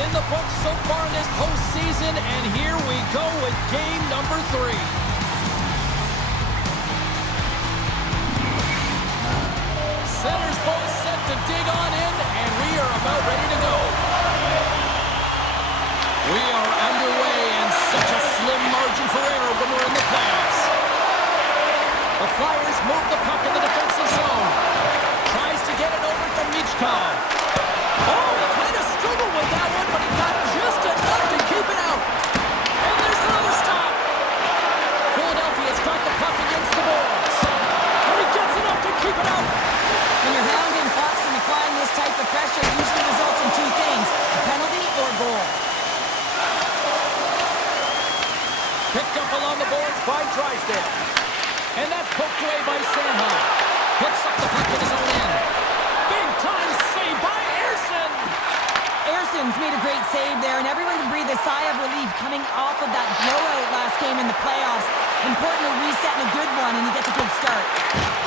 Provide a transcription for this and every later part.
in the books so far in this postseason, and here we go with game number 3. Center's both set to dig on in, and we are about ready to go. We are underway, and such a slim margin for error when we're in the playoffs. The Flyers move the puck in the defensive zone. Tries to get it over to Michkov. Oh, he kind of struggled with that one, but he got just enough to keep it out. And there's another stop. Philadelphia's got the puck against the boards. And he gets enough to keep it out. When you're hounding pucks and applying this type of pressure, it usually results in 2 things, a penalty or a goal. Picked up along the boards by Drysdale. And that's poked away by Sanheim. Picks up the puck in his own end. Big time save by Ersson. Ersson's made a great save there, and everyone can breathe a sigh of relief coming off of that blowout last game in the playoffs. Important to reset in a good one, and he gets a good start.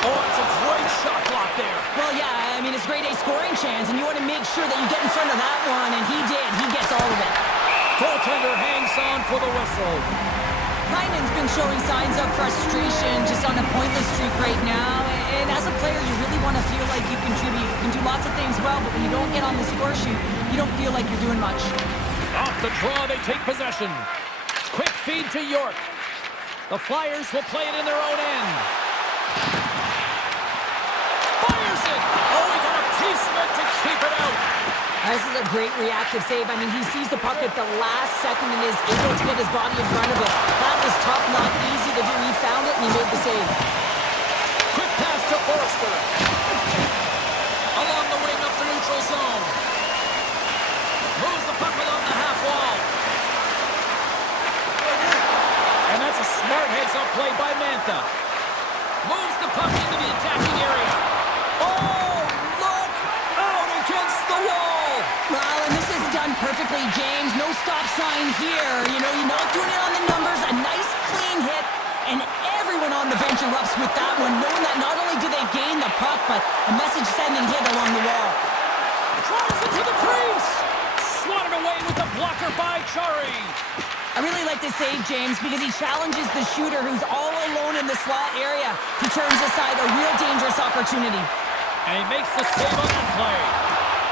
Oh, it's a great shot block there. Well, yeah, I mean, it's grade A scoring chance, and you want to make sure that you get in front of that one, and he did. He gets all of it. Goaltender hangs on for the whistle. Heinen's been showing signs of frustration, just on a pointless streak right now. And as a player, you really want to feel like you contribute. You can do lots of things well, but when you don't get on the score sheet, you don't feel like you're doing much. Off the draw, they take possession. Quick feed to York. The Flyers will play it in their own end. Fires it! Oh, he got a piece of it to keep it out. This is a great reactive save. I mean, he sees the puck at the last second and is able to get his body in front of it. That was tough, not easy to do. He found it and he made the save. Quick pass to Forster. Along the wing up the neutral zone. Moves the puck along the half wall. And that's a smart heads-up play by Mantha. Moves the puck into the attacking area. Oh, look out against the wall. Well, and this is done perfectly, James. No stop sign here. You know, you're not doing it on the numbers. A nice, clean hit. And everyone on the bench erupts with that one, knowing that not only do they gain the puck, but a message-sending hit along the wall. Drives into the crease. Swatted away with the blocker by Chari. I really like this save, James, because he challenges the shooter who's all alone in the slot area. He turns aside a real dangerous opportunity. And he makes the save on that play.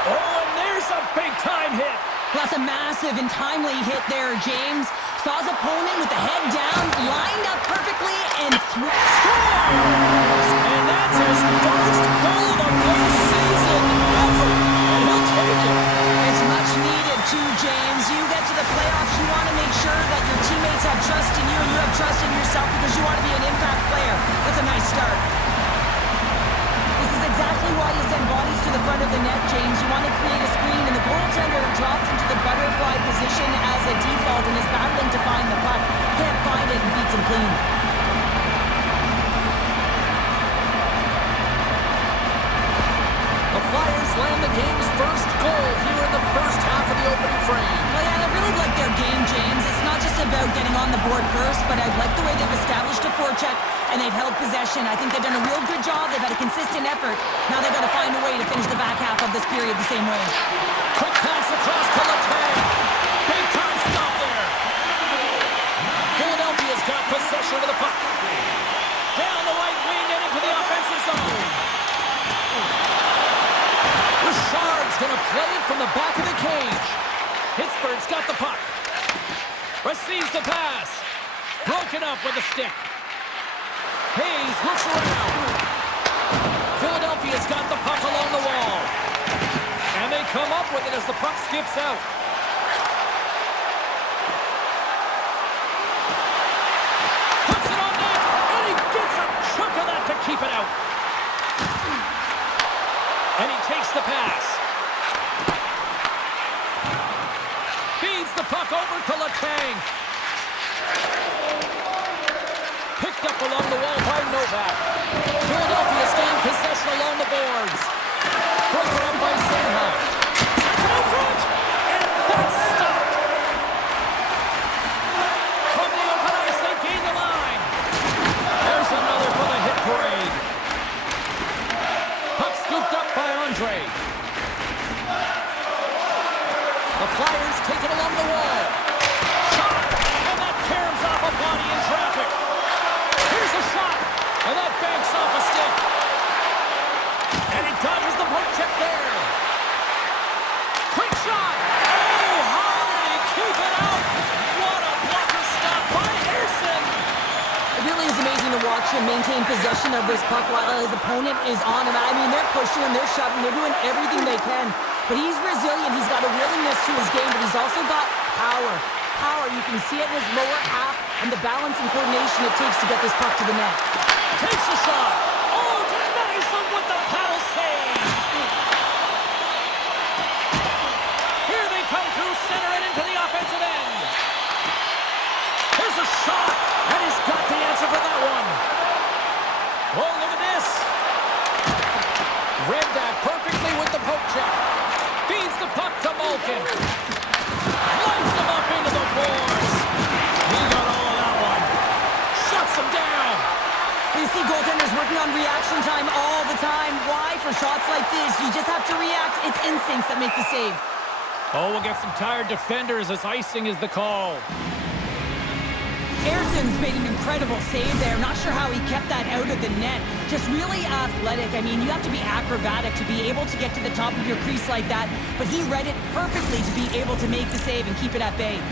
Oh, and there's a big-time hit. That's a massive and timely hit there, James. Saw his opponent with the head down, lined up perfectly, and scores! And that's his first goal of the postseason ever. And he'll take it. It's much needed, too, James. You get to the playoffs, you want to make sure that your teammates have trust in you and you have trust in yourself because you want to be an impact player. That's a nice start. This is exactly why you send bodies to the front of the net, James. You want to create a screen, and the goaltender drops into the butterfly position as a default and is battling to find the puck. Can't find it and beats him clean. The Flyers land the game's first goal here in the first half of the opening frame. Well, yeah, I really like their game, James. It's not just about getting on the board first, but I like the way they've established a forecheck and they've held possession. I think they've done a real good job. They've had a consistent effort. Now they've got to find a way to finish the back half of this period the same way. Quick pass across to Letang. Big time stop there. Philadelphia's got possession of the puck. Down the right wing and into the offensive zone. Richard's going to play it from the back of the cage. Pittsburgh's got the puck. Receives the pass. Broken up with a stick. Hayes looks around. Philadelphia's got the puck along the wall. And they come up with it as the puck skips out. Puts it on net, and he gets a chunk of that to keep it out. And he takes the pass. Feeds the puck over to Letang. Picked up along the wall by Novak. Philadelphia's gained possession along the boards. Broken up by Sanheim. Sets it out front. And that's stopped. From the open ice, they gain the line. There's another for the hit parade. Puck scooped up by Andre. The Flyers take it along the wall. Shot! And that caroms off a body in traffic. Here's a shot! And that banks off a stick. And he dodges the poke check there. Quick shot! Oh, how did he keep it out? What a blocker stop by Ersson! It really is amazing to watch him maintain possession of this puck while his opponent is on him. I mean, they're pushing him, they're shoving, they're doing everything they can. But he's resilient, he's got a willingness to his game, but he's also got power. Power, you can see it in his lower half and the balance and coordination it takes to get this puck to the net. Takes a shot. Oh, denies him with the paddle save. Here they come through center and into the offensive end. Here's a shot, and he's got the answer for that one. Oh, look at this. Read that perfectly with the poke check. Feeds the puck to Malkin. Lights him up into the boards. He got all of that one. Shuts him down. You see goaltenders working on reaction time all the time. Why? For shots like this, you just have to react. It's instincts that make the save. Oh, we'll get some tired defenders as icing is the call. Ersson's made an incredible save there. Not sure how he kept that out of the net. Just really athletic. I mean, you have to be acrobatic to be able to get to the top of your crease like that. But he read it perfectly to be able to make the save and keep it at bay.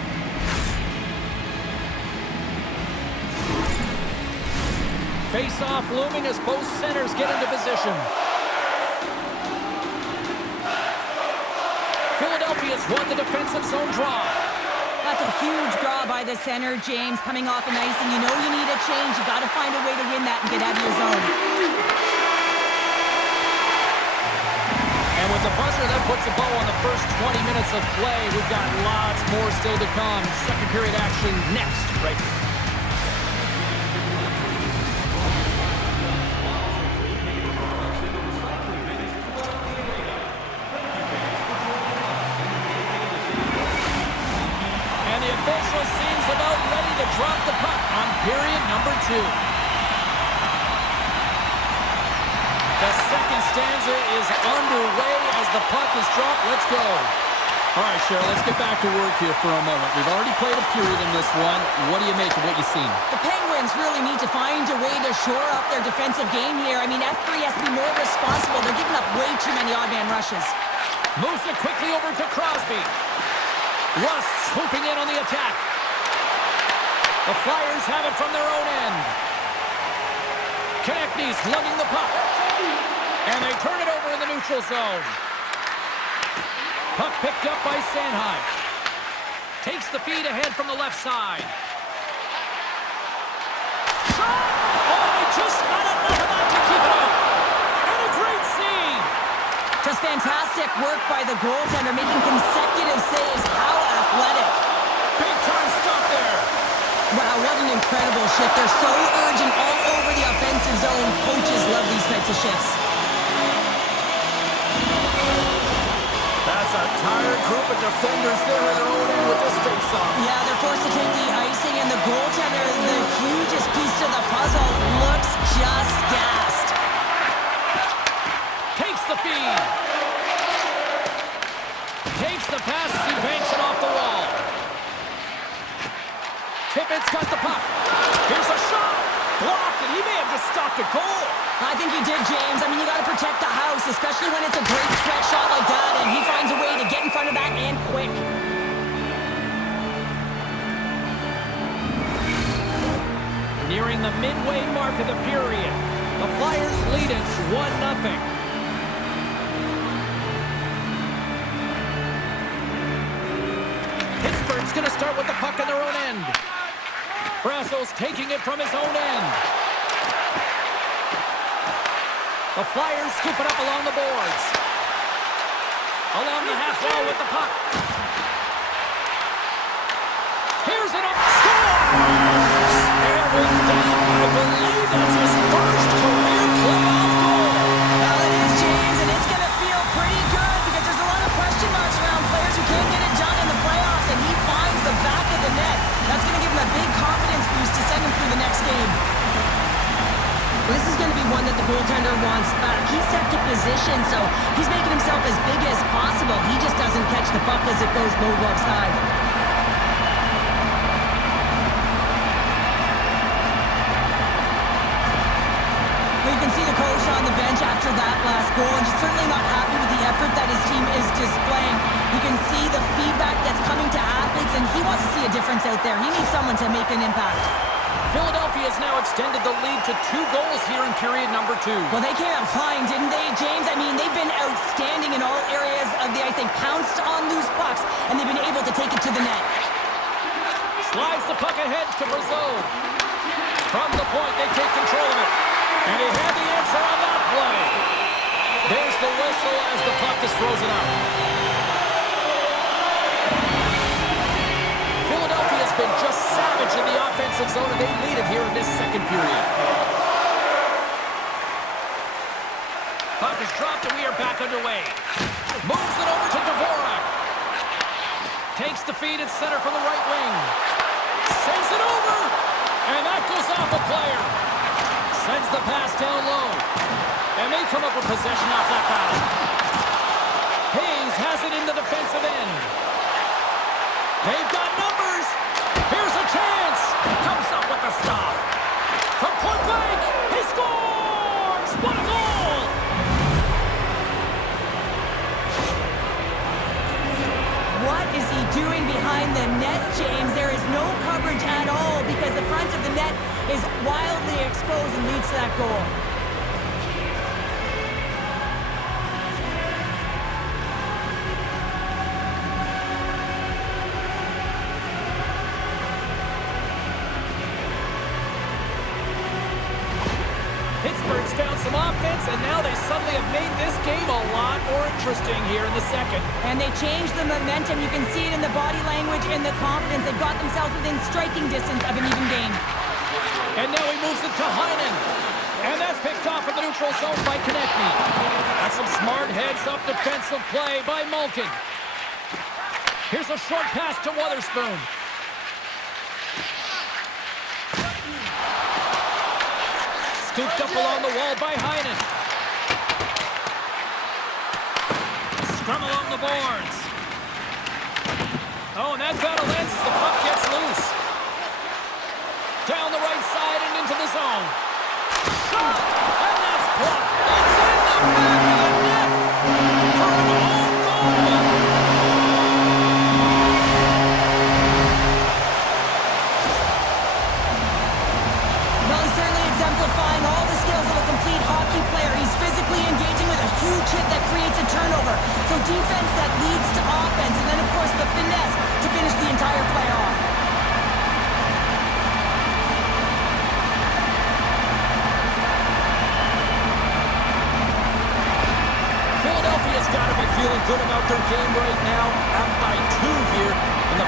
Face-off looming as both centers get into position. Philadelphia's won the defensive zone draw. That's a huge draw by the center, James, coming off an ice, and you know you need a change. You got to find a way to win that and get out of your zone. And with the buzzer, that puts a bow on the first 20 minutes of play. We've got lots more still to come. Second period action next, right here. Official seems about ready to drop the puck on period number 2. The second stanza is underway as the puck is dropped. Let's go. All right, Cheryl, let's get back to work here for a moment. We've already played a period in this one. What do you make of what you've seen? The Penguins really need to find a way to shore up their defensive game here. I mean, F3 has to be more responsible. They're giving up way too many odd man rushes. Moves it quickly over to Crosby. Rust swooping in on the attack. The Flyers have it from their own end. Konechny's lugging the puck. And they turn it over in the neutral zone. Puck picked up by Sanheim. Takes the feed ahead from the left side. Shot! Oh, and he just got enough of that to keep it out. And a great save. Just fantastic work by the goaltender, making consecutive saves. How athletic. Big time stop there. Wow, what an incredible shift. They're so urgent all over the offensive zone. Coaches love these types of shifts. That's a tired group of defenders there in their own end with this face-off. Yeah, they're forced to take the icing, and the goaltender, the hugest piece to the puzzle, looks just gassed. Takes the feed. Takes the pass as he banks it off the wall. Tippett's got the puck. Here's a shot. Blocked, and he may have just stopped a goal. I think he did, James. I mean, you got to protect the house, especially when it's a great stretch shot like that, and he finds a way to get in front of that and quick. Nearing the midway mark of the period, the Flyers lead it 1-0. Pittsburgh's going to start with the puck in their own end. Brasso's taking it from his own end. The Flyers scoop it up along the boards. Along the half wall with the puck. Here's it up. Score! Aaron Dane, I believe that's his first career playoff goal. Well, it is, James, and it's going to feel pretty good because there's a lot of question marks around players who can't get it done in the playoffs, and he finds the back of the net. That's going to give him a big confidence boost to send him through the next game. This is going to be one that the goaltender wants back. he's set to position, so he's making himself as big as possible. He just doesn't catch the puck as it goes low gloves high. You can see the coach on the bench after that last goal, and he's certainly not happy with the effort that his team is displaying. You can see the feedback that's coming to athletes, and he wants to see a difference out there. He needs someone to make an impact. Philadelphia has now extended the lead to 2 goals here in period number 2. Well, they came out flying, didn't they, James? I mean, they've been outstanding in all areas of the ice. They pounced on loose pucks, and they've been able to take it to the net. Slides the puck ahead to Brazil. From the point, they take control of it. And he had the answer on that play. There's the whistle as the puck is frozen up. Philadelphia has been just savage in the offensive zone, and they lead it here in this second period. Puck is dropped, and we are back underway. Moves it over to Dvorak. Takes the feed at center from the right wing. Sends it over, and that goes off a player. Sends the pass down low. And they come up with possession off that battle. Hayes has it in the defensive end. They've got numbers. Here's a chance. Comes up with the stop. From point blank, he scores! What a goal! What is he doing behind the net, James? There is no coverage at all because the front of the net is wildly exposed and leads to that goal. Pittsburgh's found some offense, and now they suddenly have made this game a lot more interesting here in the second. And they changed the momentum. You can see it in the body language and the confidence. They've got themselves within striking distance of an even game. And now he moves it to Heinen. And that's picked off in the neutral zone by Konechny. That's some smart heads-up defensive play by Malkin. Here's a short pass to Wotherspoon. Scooped up along the wall by Heinen. Scrum along the boards. Oh, and that got a lens as the puck gets loose. Down the right side and into the zone. Shot! And that's blocked. It's in the back of the net for an own goal. Well, he's certainly exemplifying all the skills of a complete hockey player. He's physically engaging with a huge hit that creates a turnover. So defense that leads to offense, and then, of course, the finesse to finish the entire play off. Philadelphia's got to be feeling good about their game right now. Up by 2 here in the...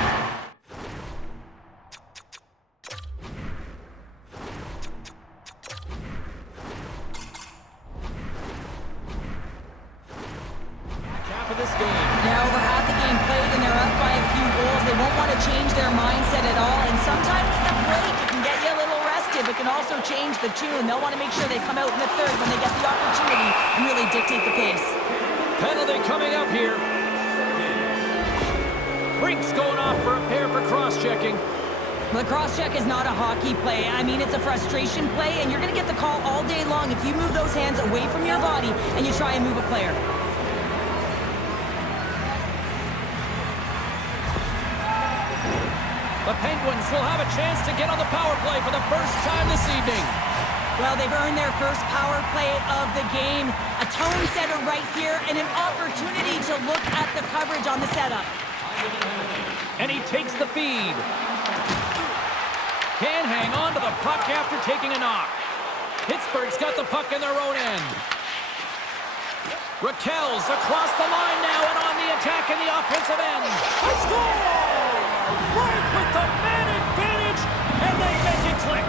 this game. Yeah, over half the game played and they're up by a few goals. They won't want to change their mindset at all. And sometimes the break, it can get you a little rested, but can also change the tune. They'll want to make sure they come out in the third when they get the opportunity and really dictate the pace. Penalty coming up here. Brink's going off for a pair for cross-checking. The cross-check is not a hockey play. I mean, it's a frustration play, and you're going to get the call all day long if you move those hands away from your body and you try and move a player. The Penguins will have a chance to get on the power play for the first time this evening. Well, they've earned their first power play of the game. A tone setter right here and an opportunity to look at the coverage on the setup. And he takes the feed. Can't hang on to the puck after taking a knock. Pittsburgh's got the puck in their own end. Raquel's across the line now and on the attack in the offensive end. They score! Right with the man advantage, and they make it click.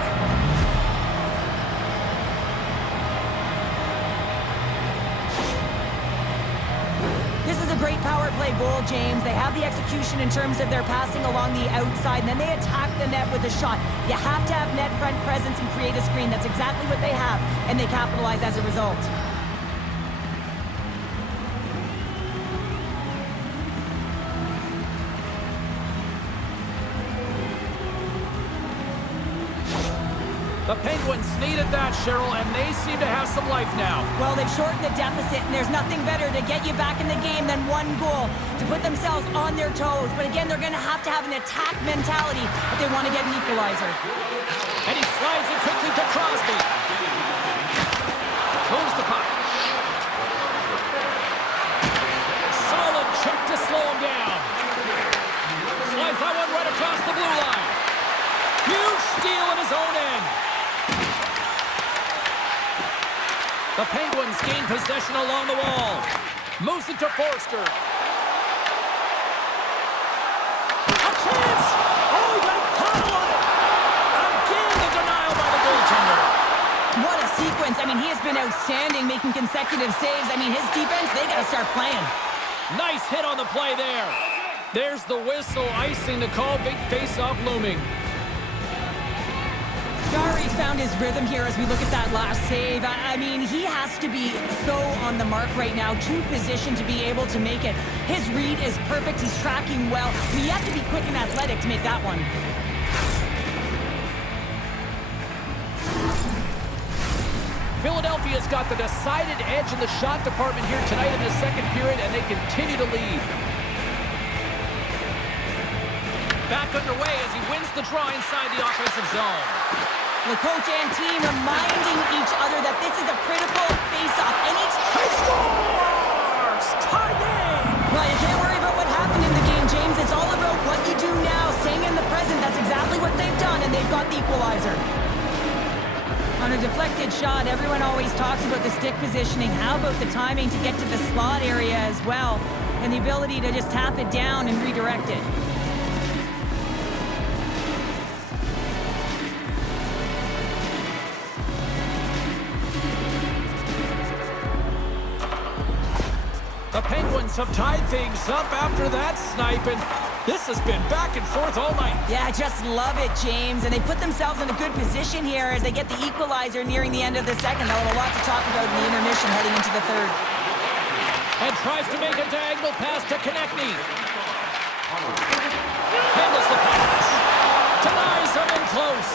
This is a great power play goal, James. They have the execution in terms of their passing along the outside, and then they attack the net with a shot. You have to have net front presence and create a screen. That's exactly what they have, and they capitalize as a result. The Penguins needed that, Cheryl, and they seem to have some life now. Well, they've shortened the deficit, and there's nothing better to get you back in the game than one goal to put themselves on their toes. But again, they're going to have an attack mentality if they want to get an equalizer. And he slides it quickly to Crosby. Moves the puck. Solid check to slow him down. Slides that one right across the blue line. Huge steal in his own end. The Penguins gain possession along the wall. Moves it to Forster. A chance! Oh, he got a paddle on it! Again, the denial by the goaltender. What a sequence. I mean, he has been outstanding, making consecutive saves. I mean, his defense, they got to start playing. Nice hit on the play there. There's the whistle, icing the call. Big face-off looming. Jarry found his rhythm here as we look at that last save. I mean, he has to be so on the mark right now, true position to be able to make it. His read is perfect. He's tracking well. I mean, you have to be quick and athletic to make that one. Philadelphia's got the decided edge in the shot department here tonight in the second period, and they continue to lead. Back underway as he wins the draw inside the offensive zone. The coach and team reminding each other that this is a critical face-off. And he scores! Tie game! Well, you can't worry about what happened in the game, James. It's all about what you do now, staying in the present. That's exactly what they've done, and they've got the equalizer. On a deflected shot, everyone always talks about the stick positioning. How about the timing to get to the slot area as well, and the ability to just tap it down and redirect it? The Penguins have tied things up after that snipe, and this has been back and forth all night. Yeah, I just love it, James. And they put themselves in a good position here as they get the equalizer nearing the end of the second. They'll have a lot to talk about in the intermission heading into the third. And tries to make a diagonal pass to Konechny. Handles the pass. Denies him in close.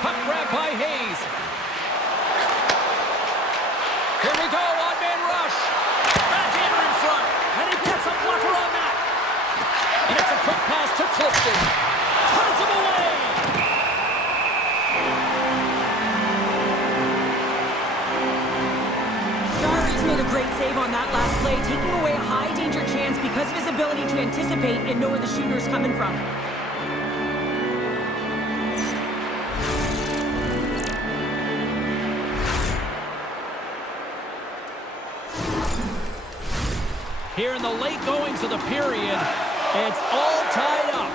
Puck grab by Hayes. Here we go, on-man rush. Backhander in front, and he gets a blocker on that. And it's a quick pass to Clifton. Turns him away. Jarry's made a great save on that last play, taking away a high-danger chance because of his ability to anticipate and know where the shooter's coming from. Here in the late goings of the period, it's all tied up.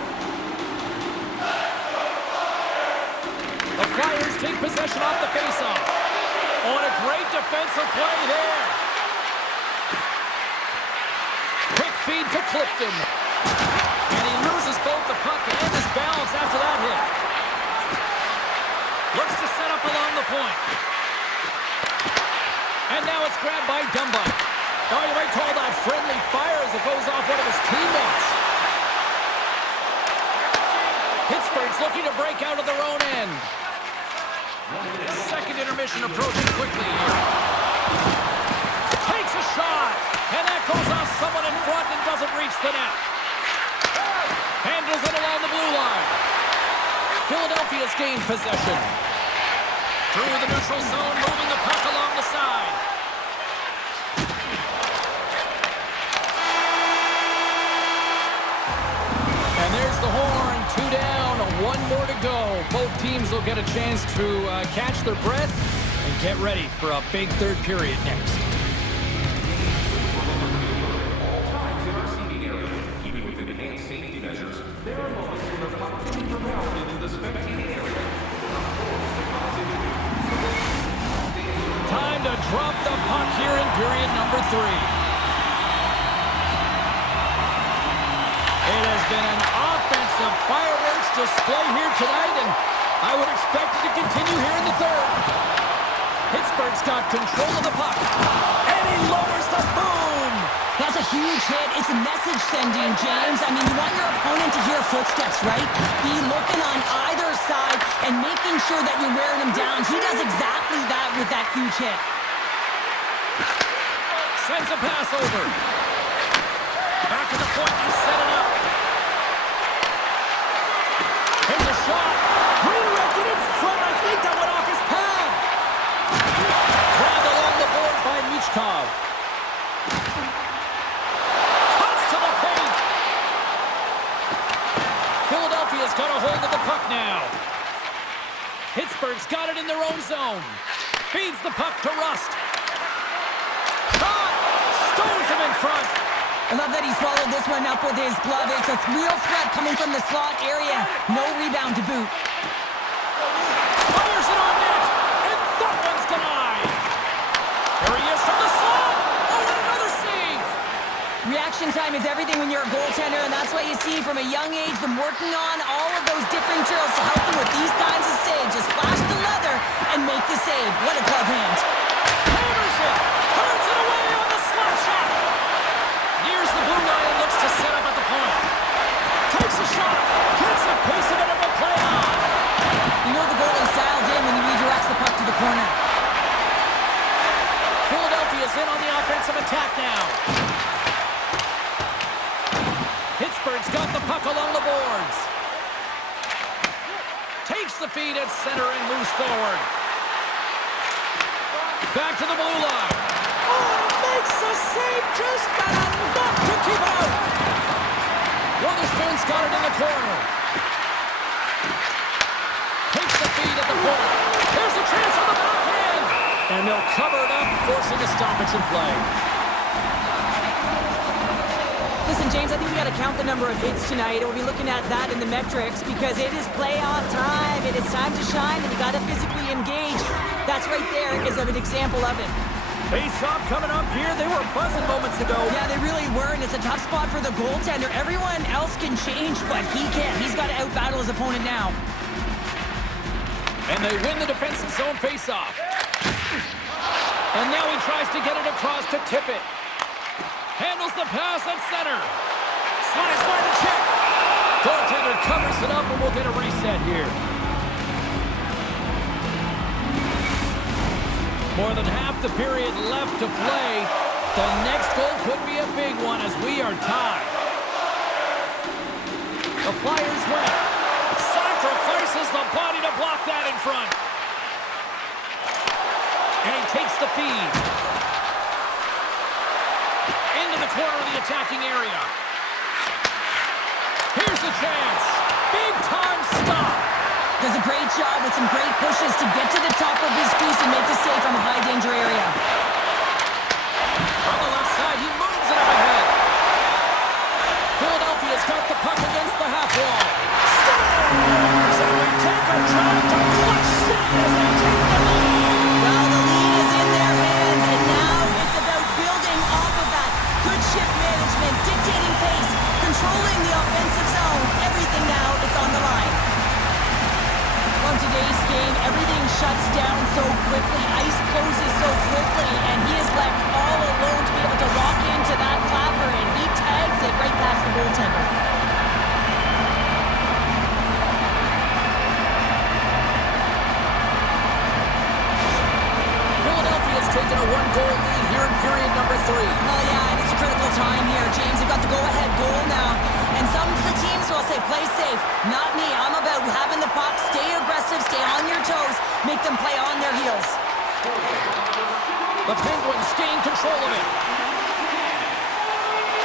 The Flyers take possession off the faceoff. On a great defensive play there. Quick feed to Clifton. And he loses both the puck and his balance after that hit. Looks to set up along the point. And now it's grabbed by Dumba. Oh, you might call that friendly fire as it goes off one of his teammates. Pittsburgh's looking to break out of their own end. Second intermission approaching quickly here. Takes a shot, and that goes off someone in front and doesn't reach the net. Handles it along the blue line. Philadelphia's gained possession. Through the neutral zone, moving the puck along the side. And there's the horn, 2 down, 1 more to go. Both teams will get a chance to catch their breath and get ready for a big third period next. All times in our seating area, even with enhanced safety measures, there are moments when the puck can be propelled into the spectating area. Time to drop the puck here in period number 3. It has been an offensive fireworks display here tonight, and I would expect it to continue here in the third. Pittsburgh's got control of the puck, and he lowers the boom. That's a huge hit. It's a message sending, James. I mean, you want your opponent to hear footsteps, right? Be looking on either side and making sure that you're wearing him down. He does exactly that with that huge hit. Sends a pass over. Back to the point, they set it up. Here's a shot. Redirected in front. I think that went off his pad. Grabbed along the board by Michkov. Cuts to the paint. Philadelphia's got a hold of the puck now. Pittsburgh's got it in their own zone. Feeds the puck to Rust. Shot! Stones him in front. I love that he swallowed this one up with his glove. It's a real threat coming from the slot area. No rebound to boot. Fires it on net, and that one's denied. There he is from the slot. Oh, and another save. Reaction time is everything when you're a goaltender, and that's why you see from a young age them working on all of those different drills to help them with these kinds of saves. Just flash the leather and make the save. What a glove hand. Hammers it. Turns it away on the slap shot. Nears the blue line and looks to set up at the point. Takes a shot. Gets a piece of it and will play on. You know the goalie's dialed in when he redirects the puck to the corner. Philadelphia's in on the offensive attack now. Pittsburgh's got the puck along the boards. Takes the feed at center and moves forward. Back to the blue line. Oh, makes the save, just got enough to keep out. Witherspoon's got it in the corner. Takes the feed at the point. There's a chance on the backhand. And they'll cover it up, forcing a stoppage in play. Listen, James, I think we got to count the number of hits tonight. We'll be looking at that in the metrics because it is playoff time. It is time to shine, and you got to physically engage. That's right there is an example of it. Face-off coming up here. They were buzzing moments ago. Yeah, they really were, and it's a tough spot for the goaltender. Everyone else can change, but he can't. He's got to out-battle his opponent now. And they win the defensive zone face-off. And now he tries to get it across to tip it. Handles the pass at center. Slides by the check. Goaltender covers it up, and we'll get a reset here. More than half the period left to play. The next goal could be a big one as we are tied. The Flyers win it. Sacrifices the body to block that in front. And he takes the feed. Into the corner of the attacking area. Here's a chance. Big time stop. Does a great job with some great pushes to get to the top of his crease and make the save from a high danger area. On the left side, he moves it up ahead. Philadelphia's got the puck against the half wall. Scores! And we take a drive to clutch city as they take the lead. Well, the lead is in their hands, and now it's about building off of that. Good shift management, dictating pace, controlling the offensive zone. Everything now, it's on the line. On today's game, everything shuts down so quickly, ice closes so quickly, and he is left all alone to be able to walk into that clapper, and he tags it right past the goaltender. Philadelphia's taken a one-goal lead here in period number 3. Well, yeah, and it's a critical time here, James. They've got the go-ahead goal now, and some of the teams will say, play safe. Not me. I'm about having the puck, stay aggressive, stay on your toes, make them play on their heels. The Penguins gain control of it.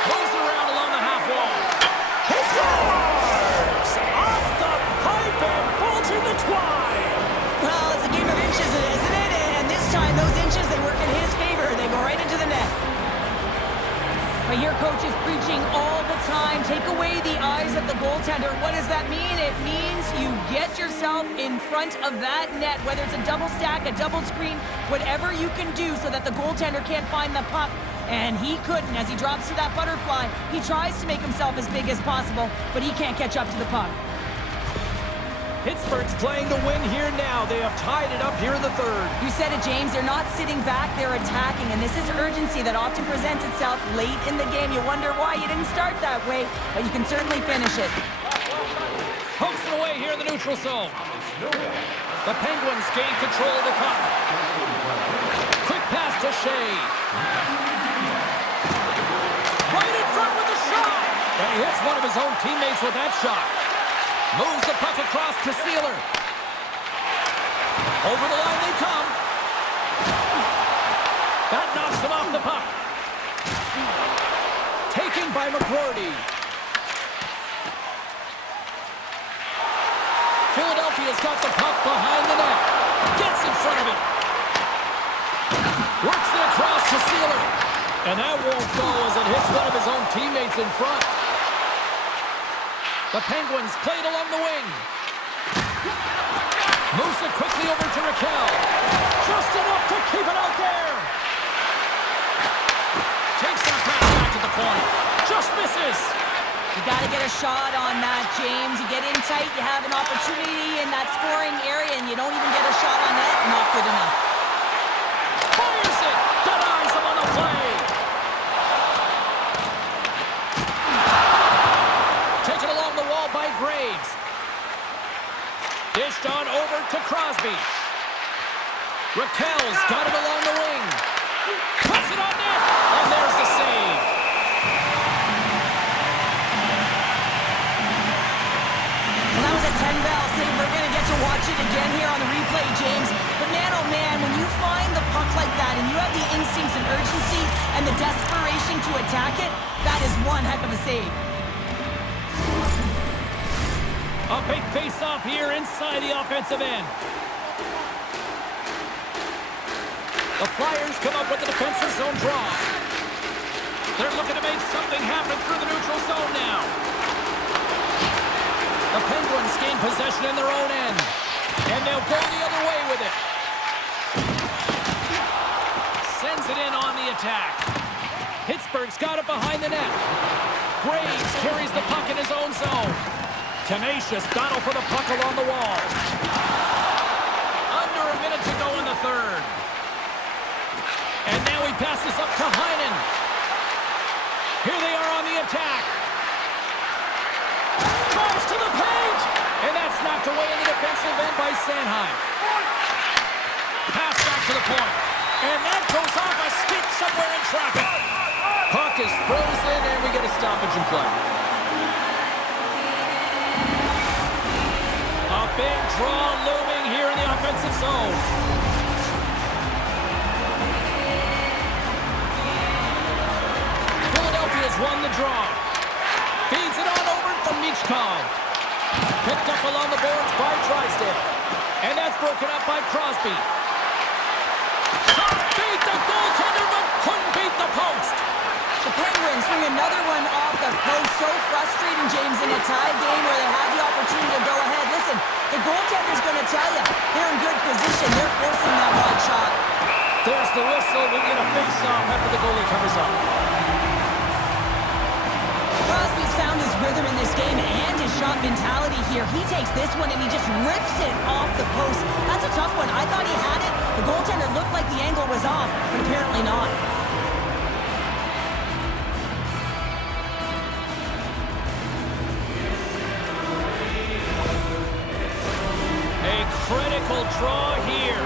Moves around along the half wall. He scores! Off the pipe and bolting the twine. Well, it's a game of inches, isn't it? And this time, those inches, they work in his favor. They go right into the net. But your coach is preaching all the time. Take away the eyes of the goaltender. What does that mean? It means you get yourself in front of that net, whether it's a double stack, a double screen, whatever you can do so that the goaltender can't find the puck. And he couldn't. As he drops to that butterfly, he tries to make himself as big as possible, but he can't catch up to the puck. Pittsburgh's playing to win here now. They have tied it up here in the third. You said it, James. They're not sitting back. They're attacking. And this is urgency that often presents itself late in the game. You wonder why you didn't start that way, but you can certainly finish it. Pokes it away here in the neutral zone. The Penguins gain control of the puck. Quick pass to Shea. Right in front with the shot. And he hits one of his own teammates with that shot. Moves the puck across to Sealer. Over the line they come. That knocks him off the puck. Taken by McGroarty. Philadelphia's got the puck behind the net. Gets in front of it. Works it across to Sealer. And that won't go as it hits one of his own teammates in front. The Penguins played along the wing. Moves it quickly over to Raquel. Just enough to keep it out there. Takes that pass back at the point. Just misses. You got to get a shot on that, James. You get in tight, you have an opportunity in that scoring area, and you don't even get a shot on net. Not good enough. Fires it. Denies him on the play. Taken along the wall by Graves. Dished on over to Crosby. Raquel's got it along the wing. Puts it on net. And there's the save. Well, that was a 10-bell save. We're going to get to watch it again here on the replay, James. But man, oh man, when you find the puck like that and you have the instincts and urgency and the desperation to attack it, that is one heck of a save. A big face-off here inside the offensive end. The Flyers come up with the defensive zone draw. They're looking to make something happen through the neutral zone now. The Penguins gain possession in their own end. And they'll go the other way with it. Sends it in on the attack. Pittsburgh's got it behind the net. Graves carries the puck in his own zone. Tenacious battle for the puck along the wall. Under a minute to go in the third. And now he passes up to Heinen. Here they are on the attack. Drives to the paint. And that's knocked away in the defensive end by Sanheim. Pass back to the point. And that goes off a stick somewhere in traffic. Puck is frozen and we get a stoppage in play. A big draw looming here in the offensive zone. Philadelphia's won the draw. Feeds it on over from Michkov. Picked up along the boards by Drysdale. And that's broken up by Crosby. Shots beat the goaltender but couldn't beat the post. The Penguins bring another one off the post. So frustrating, James, in a tie game where they have the opportunity to go ahead. Listen, the goaltender's going to tell you they're in good position. They're forcing that wide shot. There's the whistle. We get a face-off after the goalie covers up. Crosby's found his rhythm in this game and his shot mentality here. He takes this one and he just rips it off the post. That's a tough one. I thought he had it. The goaltender looked like the angle was off, but apparently not. A critical draw here.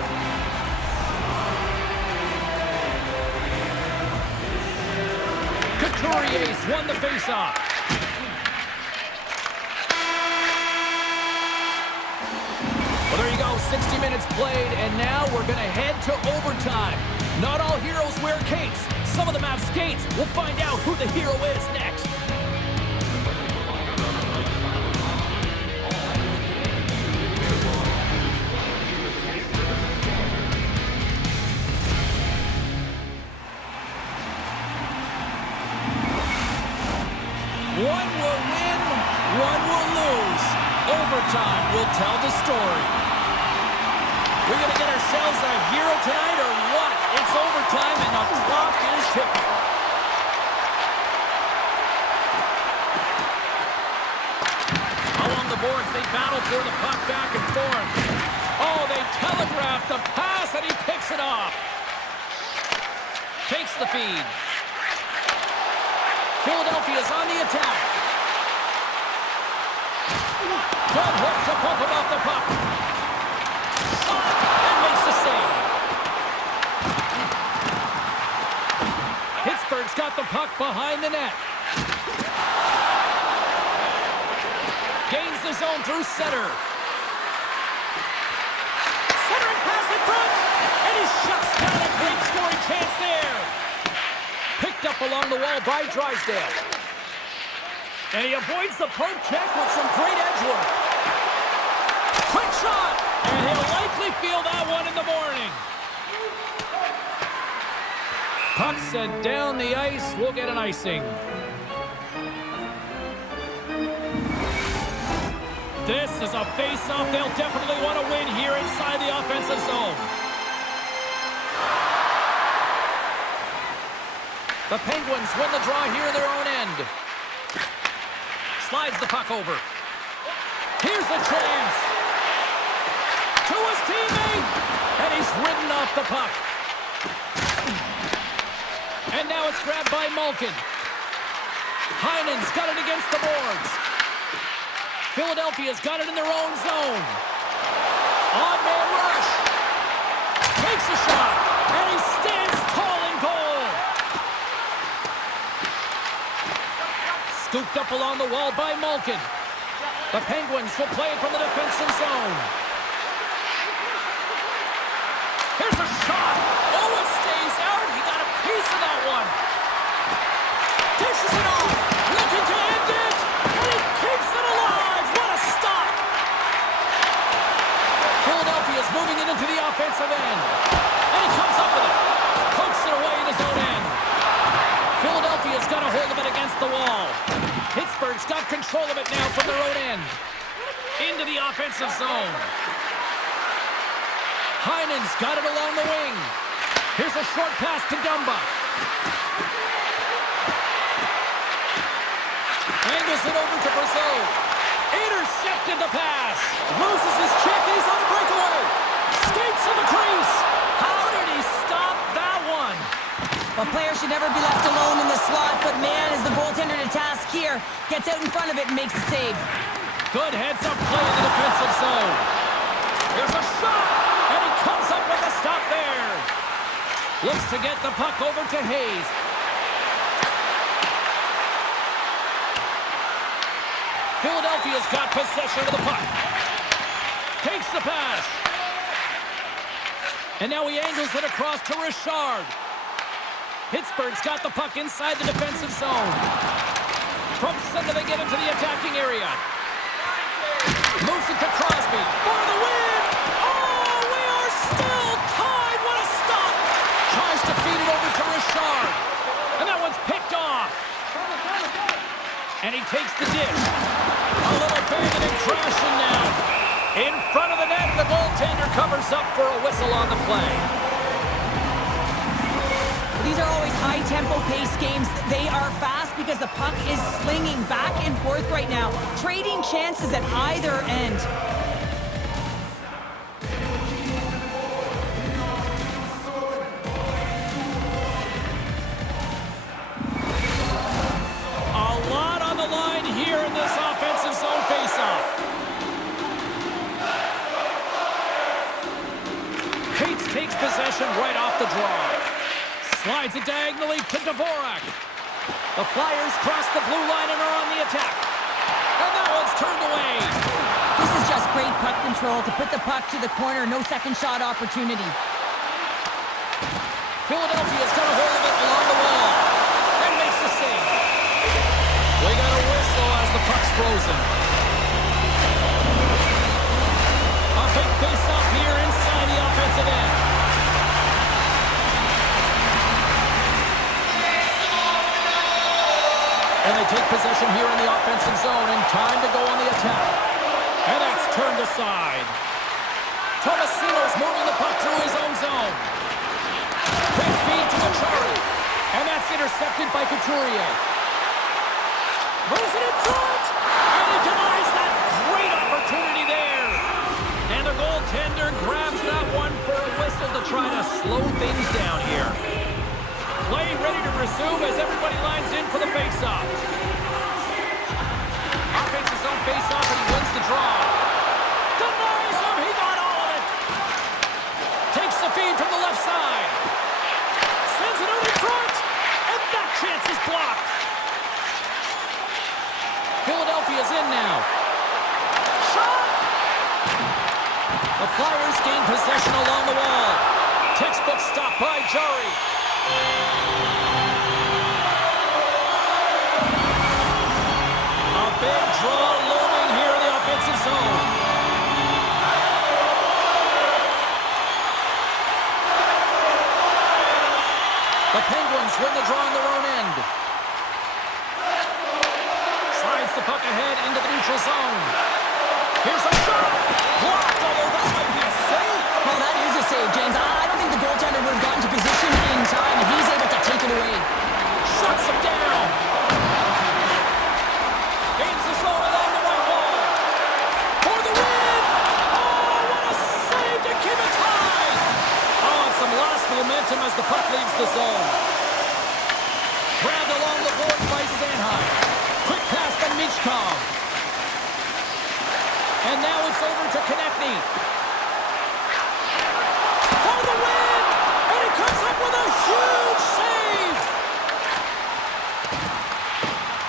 Couturier's won the faceoff. Well, there you go, 60 minutes played, and now we're going to head to overtime. Not all heroes wear capes. Some of them have skates. We'll find out who the hero is next. One will win, one will lose. Overtime will tell the story. We're going to get ourselves a hero tonight or what? It's overtime and the clock is ticking. Along the boards, they battle for the puck back and forth. Oh, they telegraph the pass and he picks it off. Takes the feed. Philadelphia's on the attack. Good hook to pump him off the puck. shot and makes the save. Pittsburgh's got the puck behind the net. Gains the zone through center. Centering pass in front, and he shuts down a great scoring chance there. Picked up along the wall by Drysdale. And he avoids the poke check with some great edge work. Quick shot, and he'll likely feel that one in the morning. Puck sent down the ice. We'll get an icing. This is a face-off they'll definitely want to win here inside the offensive zone. The Penguins win the draw here in their own end. Slides the puck over. Here's a chance. To his teammate. And he's ridden off the puck. And now it's grabbed by Malkin. Heinen's got it against the boards. Philadelphia's got it in their own zone. On-man rush. Takes a shot. And he stands tall in goal. Scooped up along the wall by Malkin. The Penguins will play it from the defensive zone. Here's a shot. Oh, it stays out. He got a piece of that one. Dishes it off. Looking to end it. And he keeps it alive. What a stop. Philadelphia's moving it into the offensive end. And he comes up with it. Pokes it away in his own end. Philadelphia's got a hold of it against the wall. Pittsburgh's got control of it now from their own end. Into the offensive zone. Heinen's got it along the wing. Here's a short pass to Dumba. Angles it over to Brazeau. Intercepted the pass. Loses his check and he's on a breakaway. Skates to the crease. How did he stop that one? A player should never be left alone in the slot, but man, is the goaltender to task here. Gets out in front of it and makes the save. Good heads-up play in the defensive zone. There's a shot, and he comes up with a stop there. Looks to get the puck over to Hayes. Philadelphia's got possession of the puck. Takes the pass. And now he angles it across to Richard. Pittsburgh's got the puck inside the defensive zone. From center, they get into the attacking area. Moves it to Crosby for the win. Oh, we are still tied. What a stop. Tries to feed it over to Richard. And that one's picked off. And he takes the dish. A little banging and crashing now. In front of the net, the goaltender covers up for a whistle on the play. These are always high-tempo pace games. They are fast because the puck is slinging back and forth right now, trading chances at either end. A lot on the line here in this offensive zone faceoff. Cates takes possession right off the draw. Slides it diagonally to Dvorak. The Flyers cross the blue line and are on the attack. And that one's turned away. This is just great puck control to put the puck to the corner. No second shot opportunity. Philadelphia's got a hold of it along the wall. And makes the save. We got a whistle as the puck's frozen. A big face-off here inside the offensive end. And they take possession here in the offensive zone, and time to go on the attack. And that's turned aside. Tomasino's moving the puck through his own zone. Quick feed to Achari. And that's intercepted by Couturier. Moves it in front. And he denies that great opportunity there. And the goaltender grabs that one for a whistle to try to slow things down here. Play ready to resume as everybody lines in for the face-off. Offensive zone face-off, and he wins the draw. Denies him, he got all of it. in now. Shot! The Flyers gain possession along the wall. Textbook stop by Jari. A big draw looming here in the offensive zone. The Penguins win the draw on their own end. Slides the puck ahead into the neutral zone. Here's a shot! Blocked, although that might be a save. Well, that is a save, James. I don't think the goaltender would have gotten to position in time, and he's able to take it away. Shuts him down. Gains the zone along the right wall. For the win! Oh, what a save to keep it tied! Oh, and some lost momentum as the puck leaves the zone. Grabbed along the board by Sanheim. Quick pass to Michkov. And now it's over to Konechny. For the win! And he comes up with a huge save!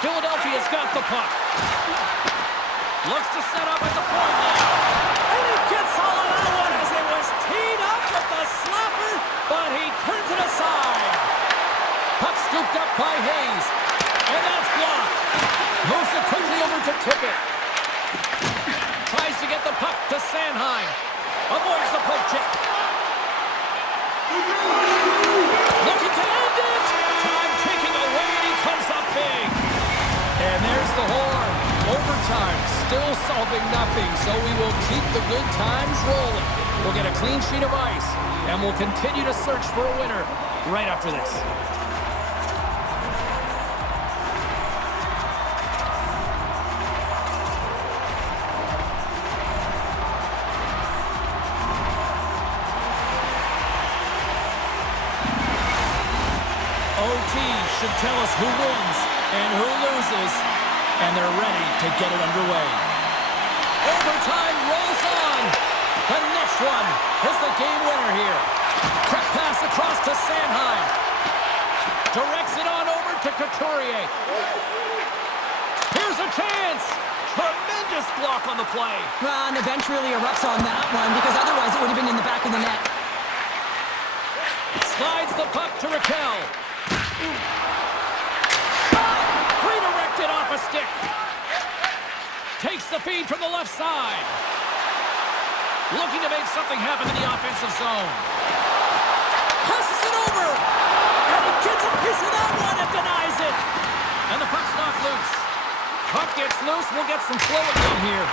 Philadelphia's got the puck. Looks to set up at the point now. And he gets all of that one as it was teed up with the slapper, but he turns it aside. Puck scooped up by Hayes. And that's blocked. Moves it quickly over to Tippett. Tries to get the puck to Sanheim. Avoids the poke check. Looking to end it. Time ticking away, and he comes up big. And there's the horn. Overtime, still solving nothing, so we will keep the good times rolling. We'll get a clean sheet of ice, and we'll continue to search for a winner right after this. OT should tell us who wins and who loses, and they're ready to get it underway. Overtime rolls on. The next one is the game winner here. Quick pass across to Sanheim. Directs it on over to Couturier. Here's a chance. Tremendous block on the play. Well, and the bench really erupts on that one, because otherwise it would have been in the back of the net. Slides the puck to Raquel. Shot! Redirected off a stick. Takes the feed from the left side. Looking to make something happen in the offensive zone. Passes it over. And he gets a piece of that one and denies it. And the puck's knocked loose. Puck gets loose. We'll get some flow again here.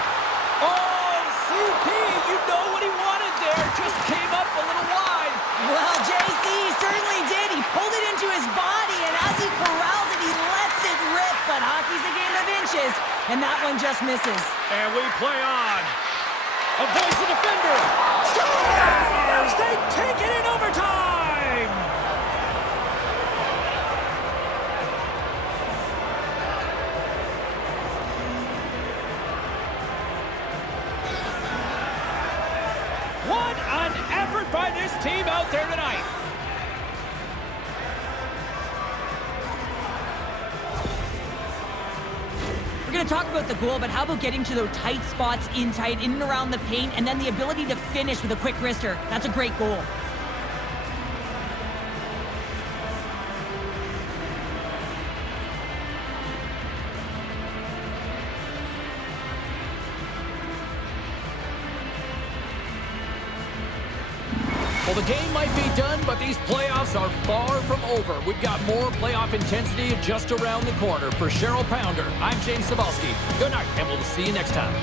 Oh, CP, you know what he wanted there. Just came up a little wide. Well, JC certainly did. He pulled it into his body, and as he corrals it, he lets it rip. But hockey's a game of inches, and that one just misses. And we play on. Avoids the defender. Scores! They take it in overtime! What an effort by this team out there tonight. We're going to talk about the goal, but how about getting to those tight spots in and around the paint, and then the ability to finish with a quick wrister? That's a great goal. Well, the game might be done, but these playoffs are far from over. We've got more playoff intensity just around the corner. For Cheryl Pounder, I'm James Cebulski. Good night, and we'll see you next time.